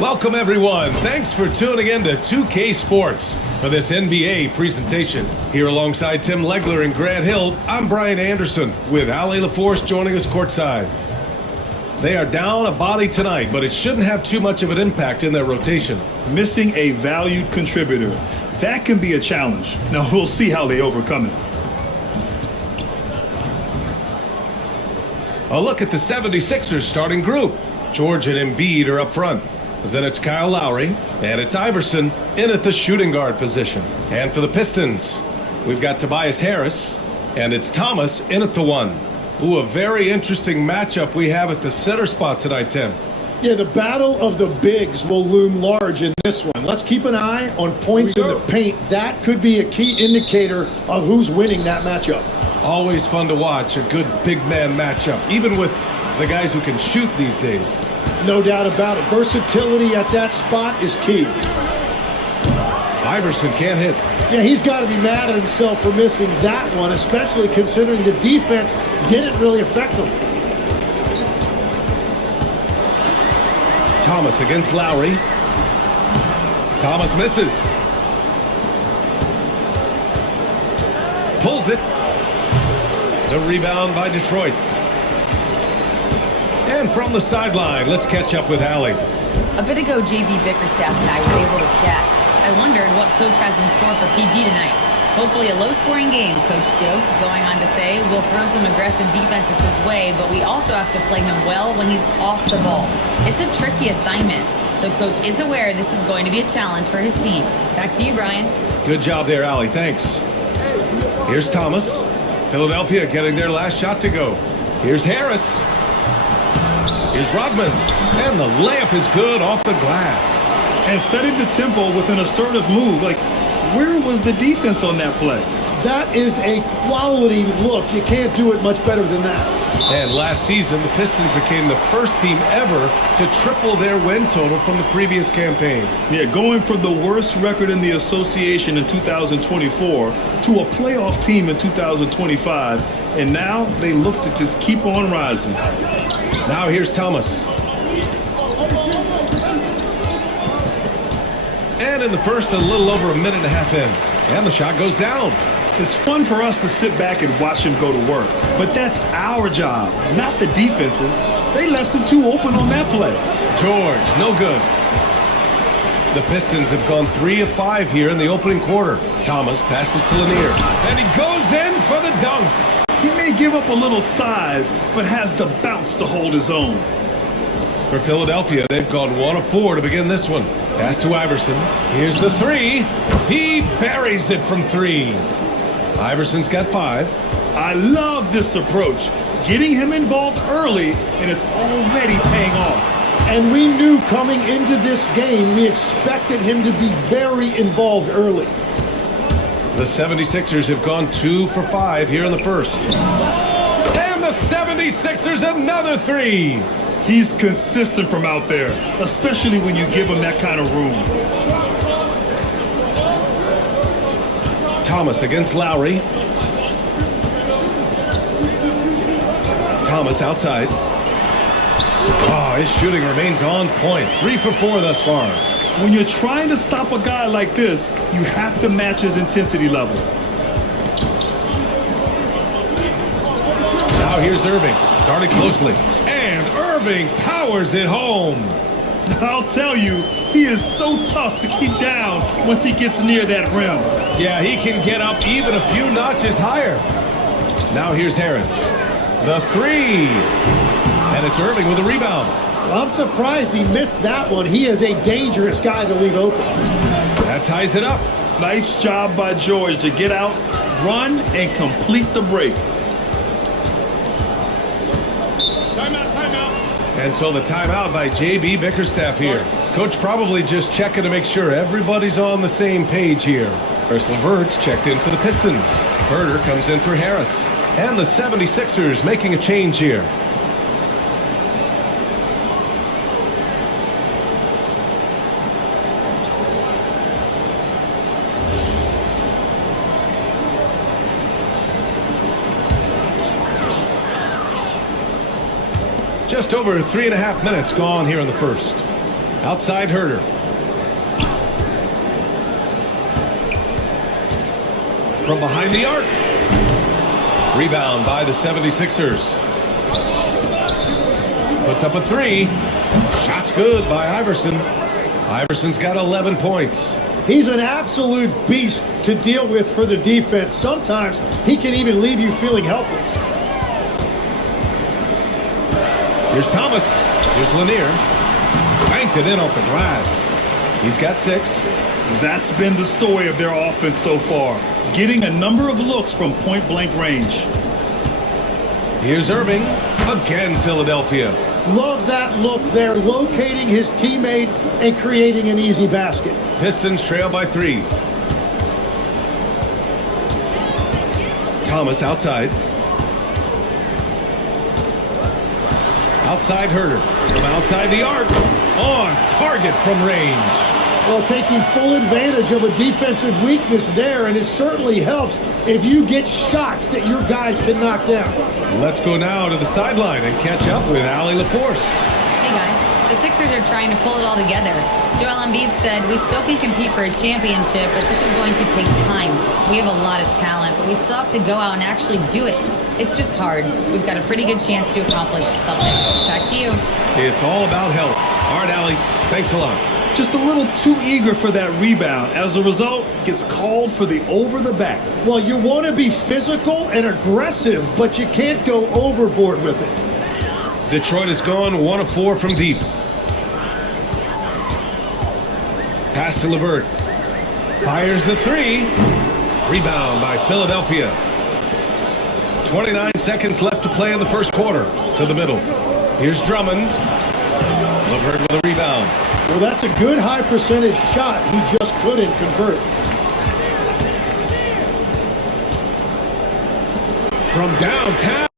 Welcome, everyone. Thanks for tuning in to 2K Sports for this NBA presentation. Here alongside Tim Legler and Grant Hill, I'm Brian Anderson with Ali LaForce joining us courtside. They are down a body tonight, but it shouldn't have too much of an impact in their rotation. Missing a valued contributor. That can be a challenge. Now, we'll see how they overcome it. A look at the 76ers starting group. George and Embiid are up front. Then it's Kyle Lowry, and it's Iverson in at the shooting guard position. And for the Pistons, we've got Tobias Harris, and it's Thomas in at the 1. Ooh, a very interesting matchup we have at the center spot tonight, Tim. Yeah, the battle of the bigs will loom large in this one. Let's keep an eye on points in the paint. That could be a key indicator of who's winning that matchup. Always fun to watch a good big man matchup, even with the guys who can shoot these days. No doubt about it. Versatility at that spot is key. Iverson can't hit. Yeah, he's got to be mad at himself for missing that one, especially considering the defense didn't really affect him. Thomas against Lowry. Thomas misses. Pulls it. The rebound by Detroit. And from the sideline, let's catch up with Allie. A bit ago, JB Bickerstaff and I were able to chat. I wondered what Coach has in store for PG tonight. Hopefully a low-scoring game, Coach joked, going on to say, we'll throw some aggressive defenses his way, but we also have to play him well when he's off the ball. It's a tricky assignment, so Coach is aware this is going to be a challenge for his team. Back to you, Brian. Good job there, Allie. Thanks. Here's Thomas. Philadelphia getting their last shot to go. Here's Harris. Here's Rodman. And the layup is good off the glass. And setting the tempo with an assertive move. Like, where was the defense on that play? That is a quality look. You can't do it much better than that. And last season, the Pistons became the first team ever to triple their win total from the previous campaign. Yeah, going from the worst record in the association in 2024 to a playoff team in 2025. And now they look to just keep on rising. Now here's Thomas. And in the first, a little over a minute and a half in. And the shot goes down. It's fun for us to sit back and watch him go to work. But that's our job, not the defense's. They left him too open on that play. George, no good. The Pistons have gone 3 of 5 here in the opening quarter. Thomas passes to Lanier. And he goes in for the dunk. He may give up a little size, but has the bounce to hold his own. For Philadelphia, they've gone 1 of 4 to begin this one. Pass to Iverson. Here's the 3. He buries it from 3. Iverson's got 5. I love this approach. Getting him involved early, and it's already paying off. And we knew coming into this game, we expected him to be very involved early. The 76ers have gone 2 for 5 here in the first. And the 76ers another 3. He's consistent from out there, especially when you give him that kind of room. Thomas against Lowry. Thomas outside. Oh, his shooting remains on point. 3 for 4 thus far. When you're trying to stop a guy like this, you have to match his intensity level. Now here's Irving, guarded closely. And Irving powers it home. I'll tell you, he is so tough to keep down once he gets near that rim. Yeah, he can get up even a few notches higher. Now here's Harris. The 3. And it's Irving with a rebound. I'm surprised he missed that one. He is a dangerous guy to leave open. That ties it up. Nice job by George to get out, run, and complete the break. And so the timeout by JB Bickerstaff here. Coach probably just checking to make sure everybody's on the same page here. Ursula Verts checked in for the Pistons. Herder comes in for Harris. And the 76ers making a change here. Just over 3.5 minutes gone here in the first. Outside Herder. From behind the arc. Rebound by the 76ers. Puts up a three. Shot's good by Iverson. Iverson's got 11 points. He's an absolute beast to deal with for the defense. Sometimes he can even leave you feeling helpless. Here's Thomas. Here's Lanier. Banked it in off the glass. He's got 6. That's been the story of their offense so far, getting a number of looks from point-blank range. Here's Irving. Again, Philadelphia. Love that look there, locating his teammate and creating an easy basket. Pistons trail by 3. Thomas outside. Outside Herder. From outside the arc. On target from range. Well, taking full advantage of a defensive weakness there, and it certainly helps if you get shots that your guys can knock down. Let's go now to the sideline and catch up with Allie LaForce. Hey guys, the Sixers are trying to pull it all together. Joel Embiid said, we still can compete for a championship, but this is going to take time. We have a lot of talent, but we still have to go out and actually do it. It's just hard. We've got a pretty good chance to accomplish something. Back to you. It's all about health. All right, Allie, thanks a lot. Just a little too eager for that rebound. As a result, gets called for the over the back. Well, you want to be physical and aggressive, but you can't go overboard with it. Detroit has gone 1 of 4 from deep. Pass to LeVert. Fires the 3. Rebound by Philadelphia. 29 seconds left to play in the first quarter. To the middle. Here's Drummond. LeVert with a rebound. Well, that's a good high percentage shot. He just couldn't convert. From downtown.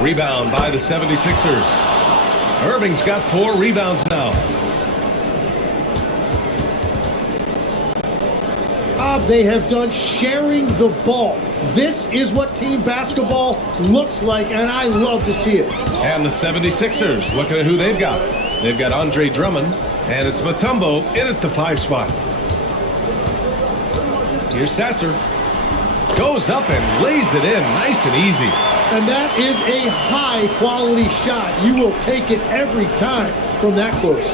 Rebound by the 76ers. Irving's got 4 rebounds now. They have done sharing the ball. This is what team basketball looks like, and I love to see it. And the 76ers, looking at who they've got. They've got Andre Drummond, and it's Mutombo in at the 5 spot. Here's Sasser. Goes up and lays it in nice and easy. And that is a high-quality shot. You will take it every time from that close.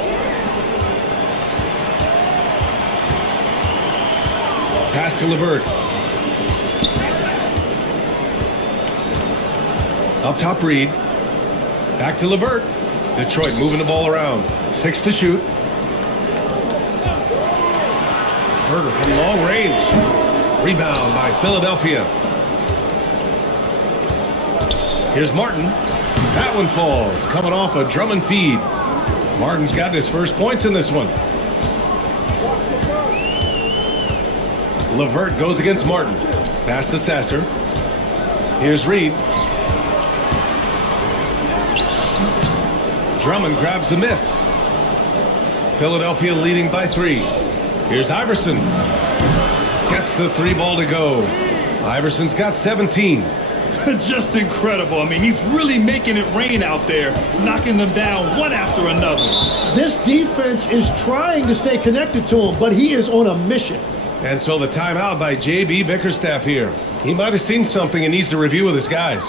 Pass to LeVert. Up top, Reed. Back to LeVert. Detroit moving the ball around. 6 to shoot. Herder from long range. Rebound by Philadelphia. Here's Martin. That one falls. Coming off a Drummond feed. Martin's got his first points in this one. LeVert goes against Martin. Pass to Sasser. Here's Reed. Drummond grabs the miss. Philadelphia leading by 3. Here's Iverson. Gets the 3 ball to go. Iverson's got 17. Just incredible. I mean, he's really making it rain out there, knocking them down one after another. This defense is trying to stay connected to him, but he is on a mission. And so the timeout by J.B. Bickerstaff here. He might have seen something and needs to review with his guys.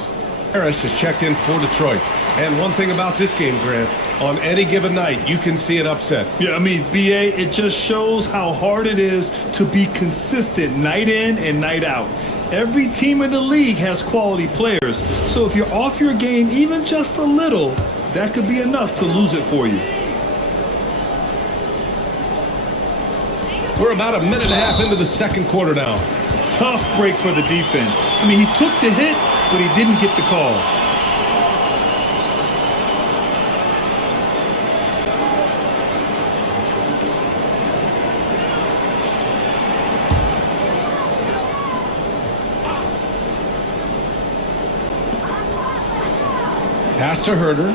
Harris has checked in for Detroit. And one thing about this game, Grant, on any given night, you can see an upset. Yeah, I mean, B.A., it just shows how hard it is to be consistent night in and night out. Every team in the league has quality players. So if you're off your game even just a little, that could be enough to lose it for you. We're about a minute and a half into the second quarter now. Tough break for the defense. I mean, he took the hit, but he didn't get the call. Pass to Herder.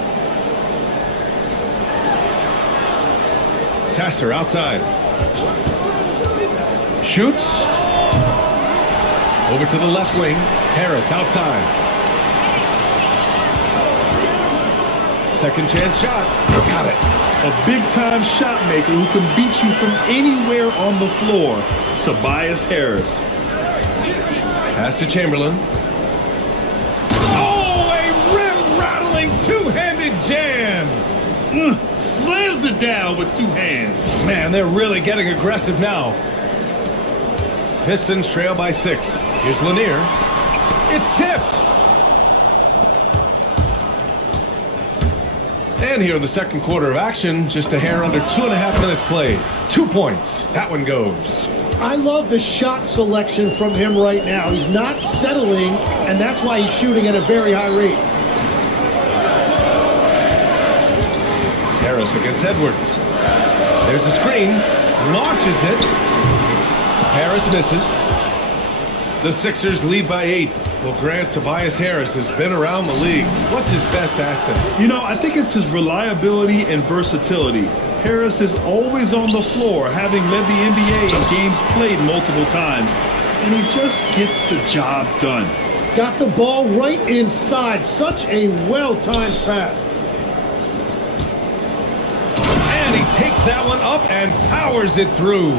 Sasser outside. Shoots. Over to the left wing. Harris outside. Second chance shot. Got it. A big-time shot maker who can beat you from anywhere on the floor. Tobias Harris. Pass to Chamberlain. Oh, a rim-rattling two-handed jam. Slams it down with two hands. Man, they're really getting aggressive now. Pistons trail by 6. Here's Lanier. It's tipped. And here in the second quarter of action, just a hair under 2.5 minutes played. 2 points. That one goes. I love the shot selection from him right now. He's not settling, and that's why he's shooting at a very high rate. Harris against Edwards. There's a screen. Launches it. Harris misses. The Sixers lead by 8. Well, Grant, Tobias Harris has been around the league. What's his best asset? You know, I think it's his reliability and versatility. Harris is always on the floor, having led the NBA in games played multiple times. And he just gets the job done. Got the ball right inside. Such a well-timed pass. And he takes that one up and powers it through.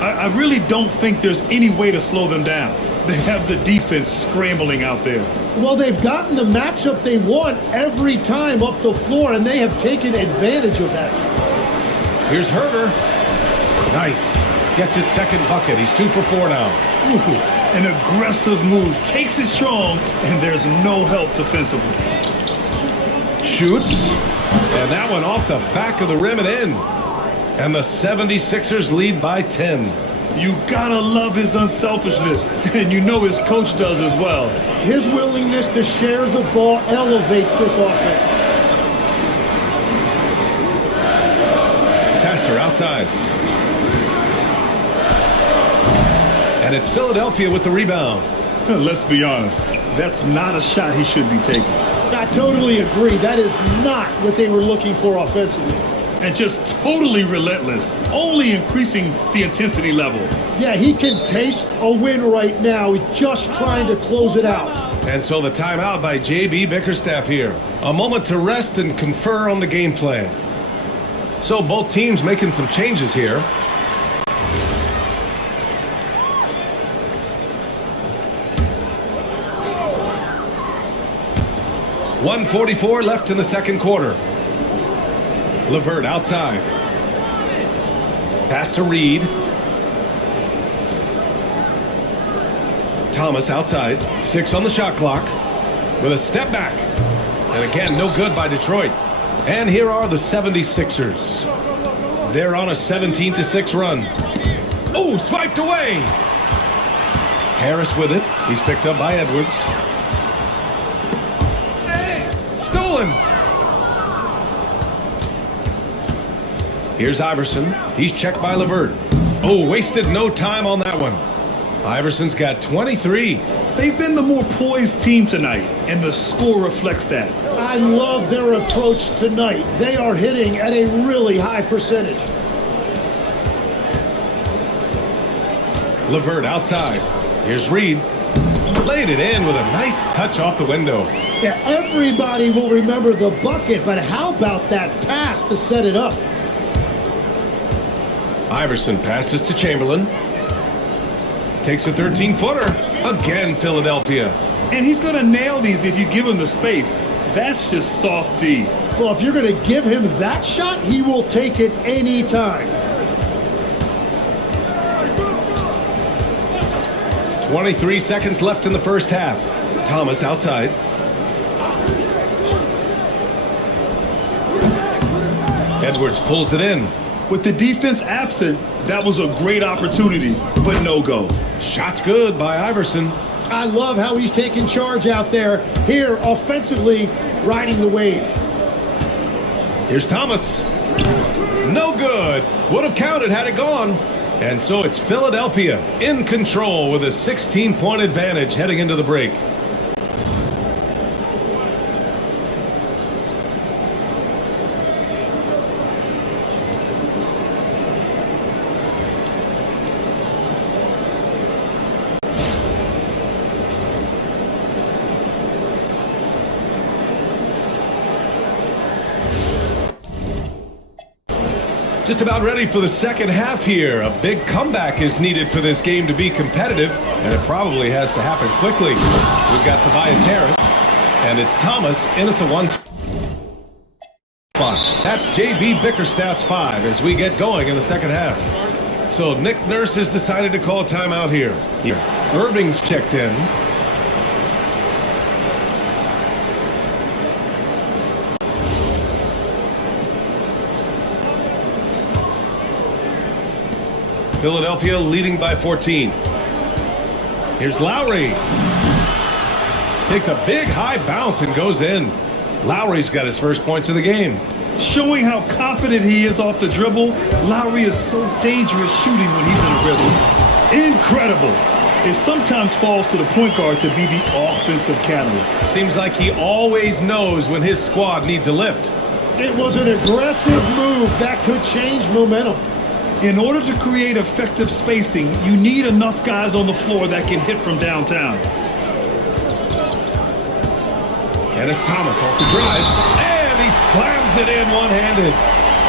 I really don't think there's any way to slow them down. They have the defense scrambling out there. Well, they've gotten the matchup they want every time up the floor, and they have taken advantage of that. Here's Herter. Nice. Gets his second bucket. He's 2 for 4 now. Ooh, an aggressive move. Takes it strong, and there's no help defensively. Shoots. And that one off the back of the rim and in. And the 76ers lead by 10. You gotta love his unselfishness, and you know his coach does as well. His willingness to share the ball elevates this offense. Sasser outside. And it's Philadelphia with the rebound. Let's be honest, that's not a shot he should be taking. I totally agree. That is not what they were looking for offensively. And just totally relentless, only increasing the intensity level. Yeah, he can taste a win right now. He's just trying to close it out. And so the timeout by J.B. Bickerstaff here. A moment to rest and confer on the game plan. So both teams making some changes here. .144 left in the second quarter. LeVert outside. Pass to Reed. Thomas outside. 6 on the shot clock. With a step back. And again, no good by Detroit. And here are the 76ers. They're on a 17-6 run. Oh, swiped away. Harris with it. He's picked up by Edwards. Stolen. Here's Iverson. He's checked by LeVert. Oh, wasted no time on that one. Iverson's got 23. They've been the more poised team tonight, and the score reflects that. I love their approach tonight. They are hitting at a really high percentage. LeVert outside. Here's Reed. Laid it in with a nice touch off the window. Yeah, everybody will remember the bucket, but how about that pass to set it up? Iverson passes to Chamberlain. Takes a 13-footer. Again, Philadelphia. And he's going to nail these if you give him the space. That's just soft D. Well, if you're going to give him that shot, he will take it any time. 23 seconds left in the first half. Thomas outside. Edwards pulls it in. With the defense absent, that was a great opportunity, but no go. Shot's good by Iverson. I love how he's taking charge out there. Here, offensively, riding the wave. Here's Thomas. No good. Would have counted had it gone. And so it's Philadelphia in control with a 16-point advantage heading into the break. Just about ready for the second half here. A big comeback is needed for this game to be competitive, and it probably has to happen quickly. We've got Tobias Harris, and it's Thomas in at the 1 spot. That's JB Bickerstaff's 5 as we get going in the second half. So Nick Nurse has decided to call timeout here. Irving's checked in. Philadelphia leading by 14. Here's Lowry. Takes a big high bounce and goes in. Lowry's got his first points of the game. Showing how confident he is off the dribble, Lowry is so dangerous shooting when he's in a rhythm. Incredible. It sometimes falls to the point guard to be the offensive catalyst. Seems like he always knows when his squad needs a lift. It was an aggressive move that could change momentum. In order to create effective spacing, you need enough guys on the floor that can hit from downtown. And it's Thomas off the drive, and he slams it in one-handed.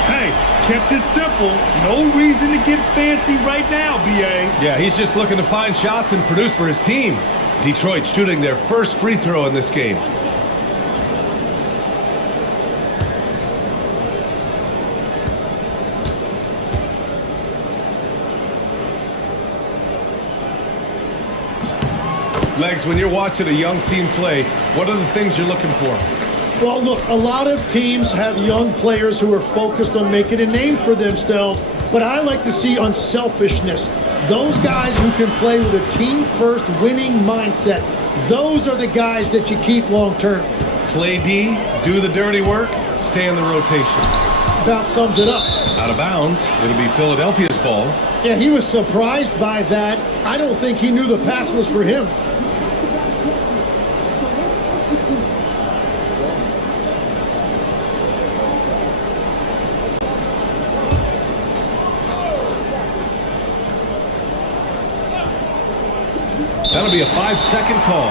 Hey, kept it simple. No reason to get fancy right now, B.A. Yeah, he's just looking to find shots and produce for his team. Detroit shooting their first free throw in this game. Legs, when you're watching a young team play, what are the things you're looking for? Well, look, a lot of teams have young players who are focused on making a name for themselves, but I like to see unselfishness. Those guys who can play with a team-first winning mindset, those are the guys that you keep long-term. Play D, do the dirty work, stay in the rotation. About sums it up. Out of bounds, it'll be Philadelphia's ball. Yeah, he was surprised by that. I don't think he knew the pass was for him. That'll be a 5-second call.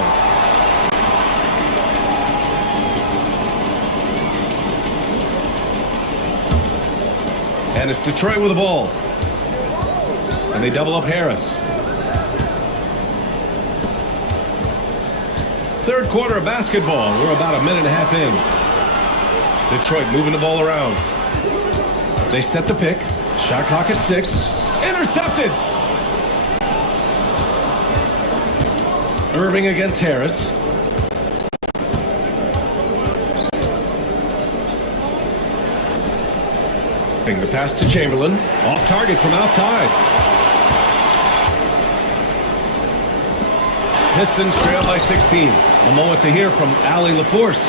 And it's Detroit with the ball. And they double up Harris. Third quarter of basketball. We're about a minute and a half in. Detroit moving the ball around. They set the pick. Shot clock at 6. Intercepted! Irving against Harris. The pass to Chamberlain. Off target from outside. Pistons trail by 16. A moment to hear from Allie LaForce.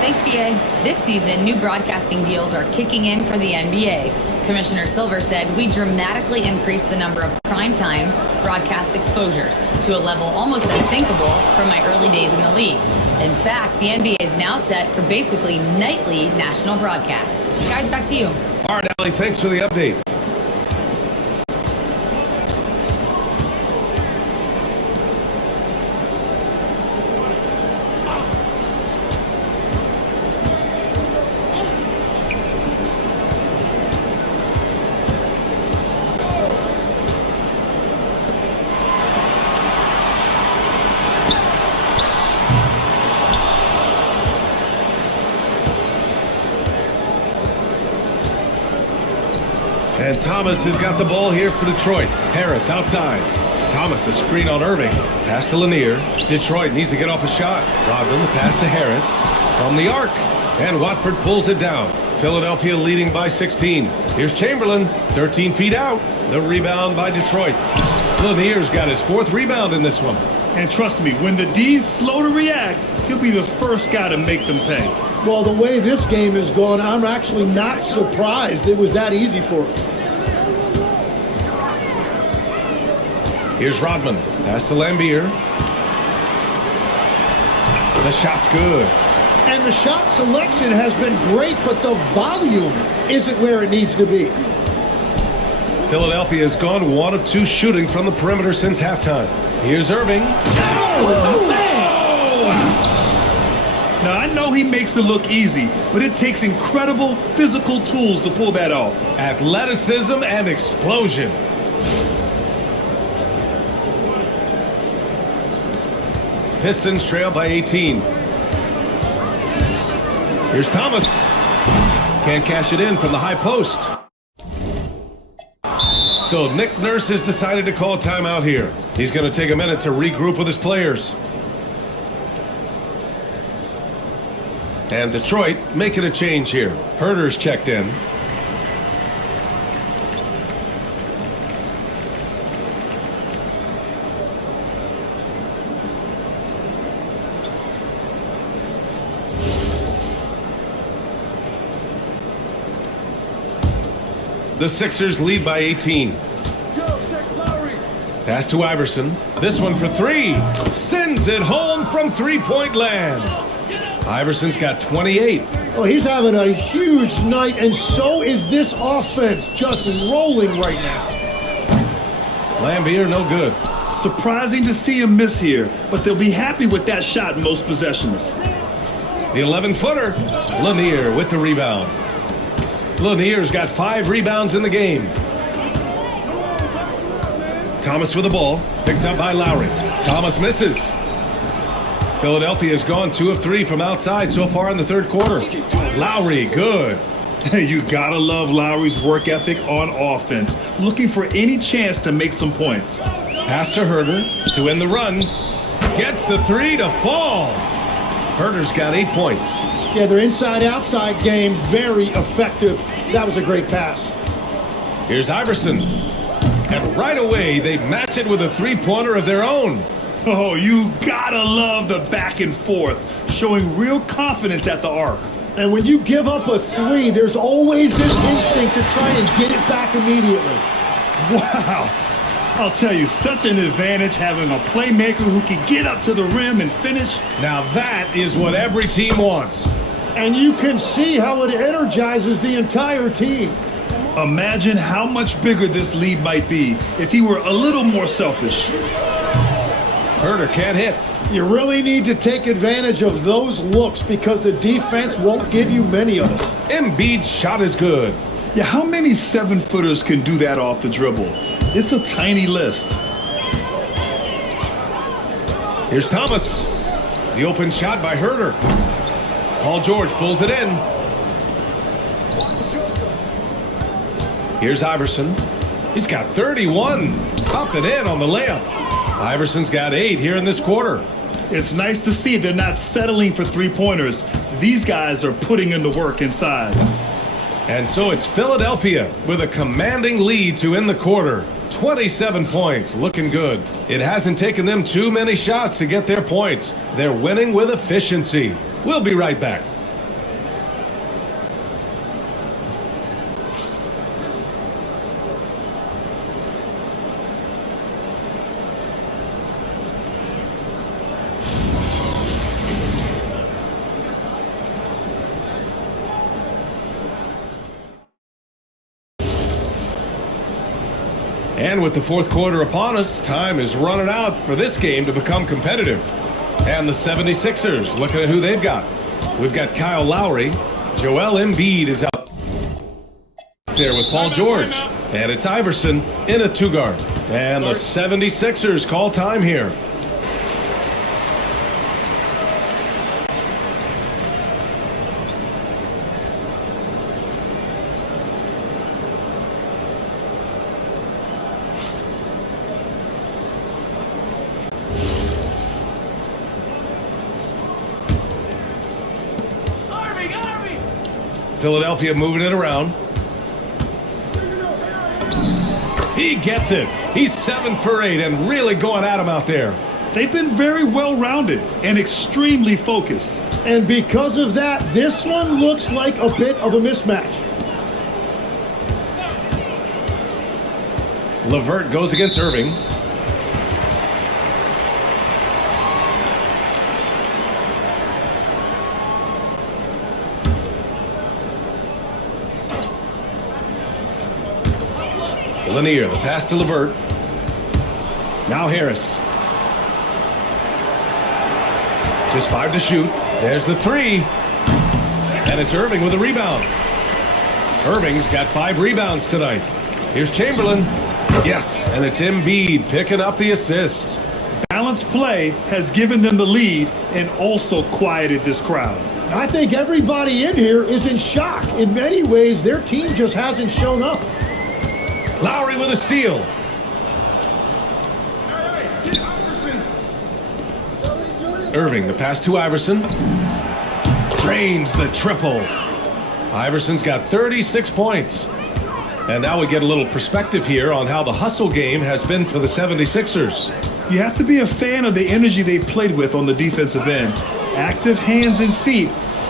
Thanks, BA. This season, new broadcasting deals are kicking in for the NBA. Commissioner Silver said we dramatically increased the number of primetime broadcast exposures to a level almost unthinkable from my early days in the league. In fact, the NBA is now set for basically nightly national broadcasts. Guys, back to you. All right, Allie, thanks for the update. And Thomas has got the ball here for Detroit. Harris outside. Thomas, a screen on Irving. Pass to Lanier. Detroit needs to get off a shot. Rodman, the pass to Harris. From the arc. And Watford pulls it down. Philadelphia leading by 16. Here's Chamberlain, 13 feet out. The rebound by Detroit. Lanier's got his 4th rebound in this one. And trust me, when the D's slow to react, he'll be the first guy to make them pay. Well, the way this game is going, I'm actually not surprised it was that easy for him. Here's Rodman. Pass to Lambier. The shot's good. And the shot selection has been great, but the volume isn't where it needs to be. Philadelphia has gone 1 of 2 shooting from the perimeter since halftime. Here's Irving. Now, I know he makes it look easy, but it takes incredible physical tools to pull that off. Athleticism and explosion. Pistons trail by 18. Here's Thomas. Can't cash it in from the high post. So Nick Nurse has decided to call timeout here. He's going to take a minute to regroup with his players. And Detroit making a change here. Herder's checked in. The Sixers lead by 18. Pass to Iverson. This one for three. Sends it home from three-point land. Iverson's got 28. Oh, he's having a huge night, and so is this offense, just rolling right now. Lambier, no good. Surprising to see him miss here, but they'll be happy with that shot in most possessions. The 11-footer. Lanier with the rebound. Lanier's got 5 rebounds in the game. Thomas with the ball. Picked up by Lowry. Thomas misses. Philadelphia's gone 2 of 3 from outside so far in the third quarter. Lowry, good. You gotta love Lowry's work ethic on offense, looking for any chance to make some points. Pass to Herder to end the run. Gets the 3 to fall. Herder's got 8 points. Yeah, their inside-outside game, very effective. That was a great pass. Here's Iverson. And right away, they match it with a three-pointer of their own. Oh, you gotta love the back and forth, showing real confidence at the arc. And when you give up a 3, there's always this instinct to try and get it back immediately. Wow. I'll tell you, such an advantage having a playmaker who can get up to the rim and finish. Now that is what every team wants. And you can see how it energizes the entire team. Imagine how much bigger this lead might be if he were a little more selfish. Herder can't hit. You really need to take advantage of those looks because the defense won't give you many of them. Embiid's shot is good. Yeah, how many 7-footers can do that off the dribble? It's a tiny list. Here's Thomas. The open shot by Herder. Paul George pulls it in. Here's Iverson. He's got 31. Up and in on the layup. Iverson's got 8 here in this quarter. It's nice to see they're not settling for three-pointers. These guys are putting in the work inside. And so it's Philadelphia with a commanding lead to end the quarter. 27 points, looking good. It hasn't taken them too many shots to get their points. They're winning with efficiency. We'll be right back. And with the fourth quarter upon us, time is running out for this game to become competitive. And the 76ers, looking at who they've got. We've got Kyle Lowry. Joel Embiid is out there with Paul George. And it's Iverson in a 2-guard. And the 76ers call time here. Philadelphia moving it around. He gets it. He's 7 for 8 and really going at him out there. They've been very well-rounded and extremely focused. And because of that, this one looks like a bit of a mismatch. LeVert goes against Irving. Lanier, the pass to LeVert. Now Harris. Just 5 to shoot. There's the 3. And it's Irving with a rebound. Irving's got 5 rebounds tonight. Here's Chamberlain. Yes, and it's Embiid picking up the assist. Balanced play has given them the lead and also quieted this crowd. I think everybody in here is in shock. In many ways, their team just hasn't shown up. Lowry with a steal. Irving, the pass to Iverson. Drains the triple. Iverson's got 36 points. And now we get a little perspective here on how the hustle game has been for the 76ers. You have to be a fan of the energy they've played with on the defensive end. Active hands and feet,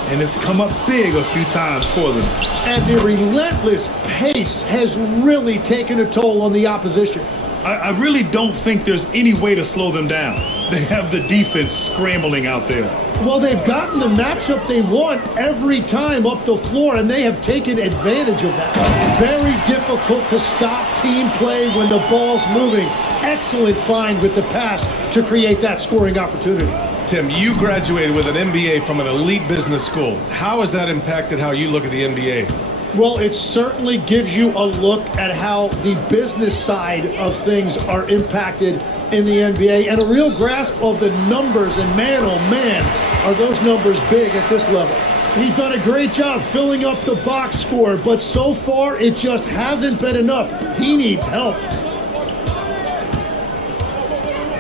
and it's come up big a few times for them. And the relentless pace has really taken a toll on the opposition. I really don't think there's any way to slow them down. They have the defense scrambling out there. Well, they've gotten the matchup they want every time up the floor, and they have taken advantage of that. Very difficult to stop team play when the ball's moving. Excellent find with the pass to create that scoring opportunity. Tim, you graduated with an MBA from an elite business school. How has that impacted how you look at the NBA? Well, it certainly gives you a look at how the business side of things are impacted in the NBA and a real grasp of the numbers. And man, oh man, are those numbers big at this level. He's done a great job filling up the box score, but so far it just hasn't been enough. He needs help.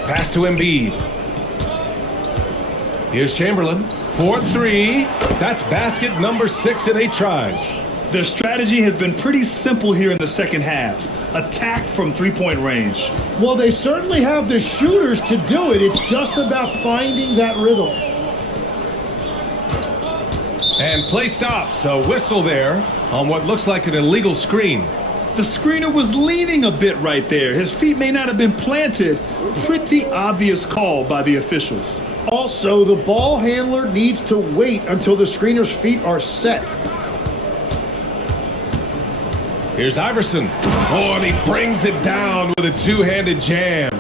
Pass to Embiid. Here's Chamberlain. 4-3. That's basket number 6 in 8 tries. Their strategy has been pretty simple here in the second half. Attack from three-point range. Well, they certainly have the shooters to do it. It's just about finding that rhythm. And play stops. A whistle there on what looks like an illegal screen. The screener was leaning a bit right there. His feet may not have been planted. Pretty obvious call by the officials. Also, the ball handler needs to wait until the screener's feet are set. Here's Iverson. Oh, and he brings it down with a two-handed jam.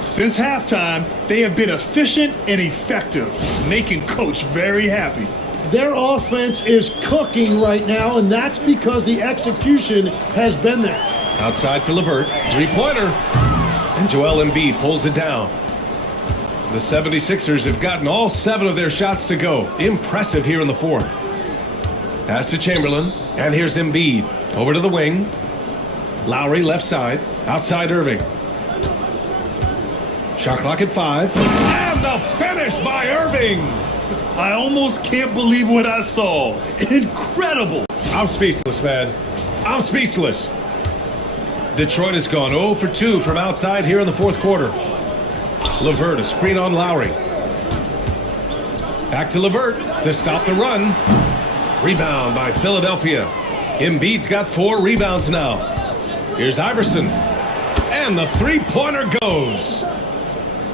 Since halftime, they have been efficient and effective, making Coach very happy. Their offense is cooking right now, and that's because the execution has been there. Outside for LeVert. Three-pointer. And Joel Embiid pulls it down. The 76ers have gotten all 7 of their shots to go. Impressive here in the fourth. Pass to Chamberlain. And here's Embiid. Over to the wing. Lowry left side. Outside Irving. Shot clock at 5. And the finish by Irving. I almost can't believe what I saw. Incredible. I'm speechless, man. I'm speechless. Detroit has gone 0 for 2 from outside here in the fourth quarter. LeVert, a screen on Lowry. Back to LeVert to stop the run. Rebound by Philadelphia. Embiid's got 4 rebounds now. Here's Iverson. And the three-pointer goes.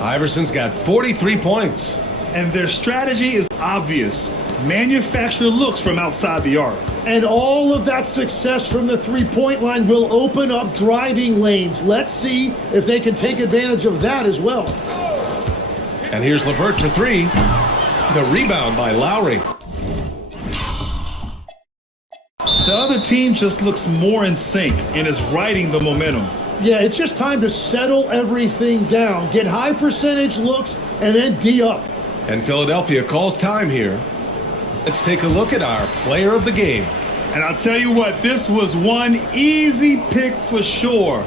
Iverson's got 43 points. And their strategy is obvious. Manufacture looks from outside the arc. And all of that success from the three-point line will open up driving lanes. Let's see if they can take advantage of that as well. And here's LeVert for 3. The rebound by Lowry. The other team just looks more in sync and is riding the momentum. Yeah, it's just time to settle everything down. Get high percentage looks and then D up. And Philadelphia calls time here. Let's take a look at our player of the game. And I'll tell you what, this was one easy pick for sure.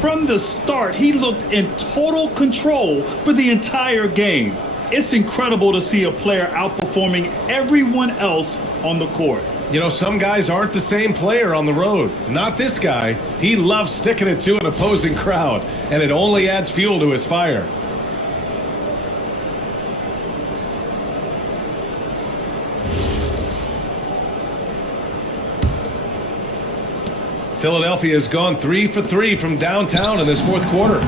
From the start, he looked in total control for the entire game. It's incredible to see a player outperforming everyone else on the court. You know, some guys aren't the same player on the road. Not this guy. He loves sticking it to an opposing crowd, and it only adds fuel to his fire. Philadelphia has gone 3 for 3 from downtown in this fourth quarter.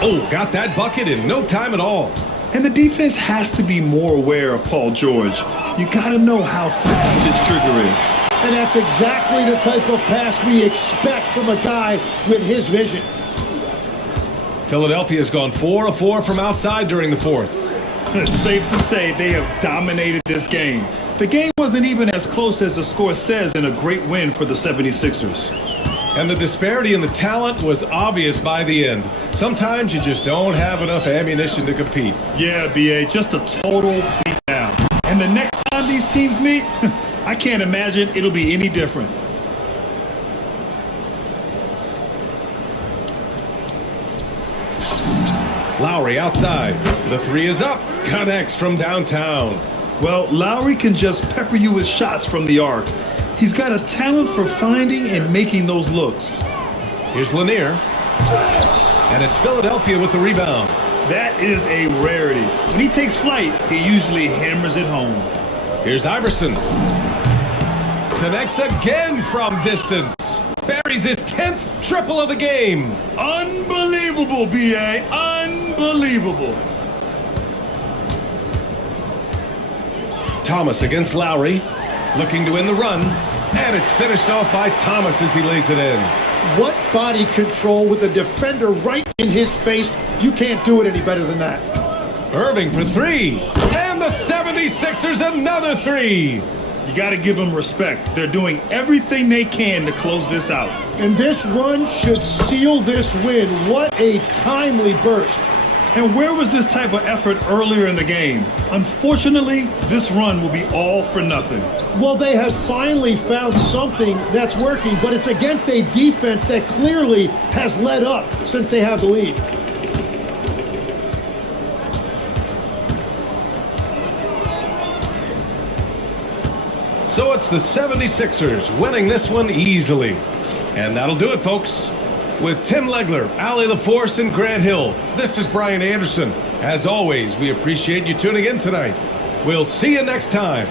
Oh, got that bucket in no time at all. And the defense has to be more aware of Paul George. You got to know how fast his trigger is. And that's exactly the type of pass we expect from a guy with his vision. Philadelphia has gone 4 of 4 from outside during the fourth. It's safe to say they have dominated this game. The game wasn't even as close as the score says in a great win for the 76ers. And the disparity in the talent was obvious by the end. Sometimes you just don't have enough ammunition to compete. Yeah, BA, just a total beatdown. And the next time these teams meet, I can't imagine it'll be any different. Lowry outside. The three is up. Connects from downtown. Well, Lowry can just pepper you with shots from the arc. He's got a talent for finding and making those looks. Here's Lanier. And it's Philadelphia with the rebound. That is a rarity. When he takes flight, he usually hammers it home. Here's Iverson. Connects again from distance. Buries his 10th triple of the game. Unbelievable, BA. Unbelievable. Thomas against Lowry. Looking to win the run. And it's finished off by Thomas as he lays it in. What body control with a defender right in his face. You can't do it any better than that. Irving for three. And the 76ers another three. You got to give them respect. They're doing everything they can to close this out. And this run should seal this win. What a timely burst. And where was this type of effort earlier in the game? Unfortunately, this run will be all for nothing. Well, they have finally found something that's working, but it's against a defense that clearly has let up since they have the lead. So it's the 76ers winning this one easily. And that'll do it, folks. With Tim Legler, Allie LaForce, and Grant Hill, this is Brian Anderson. As always, we appreciate you tuning in tonight. We'll see you next time.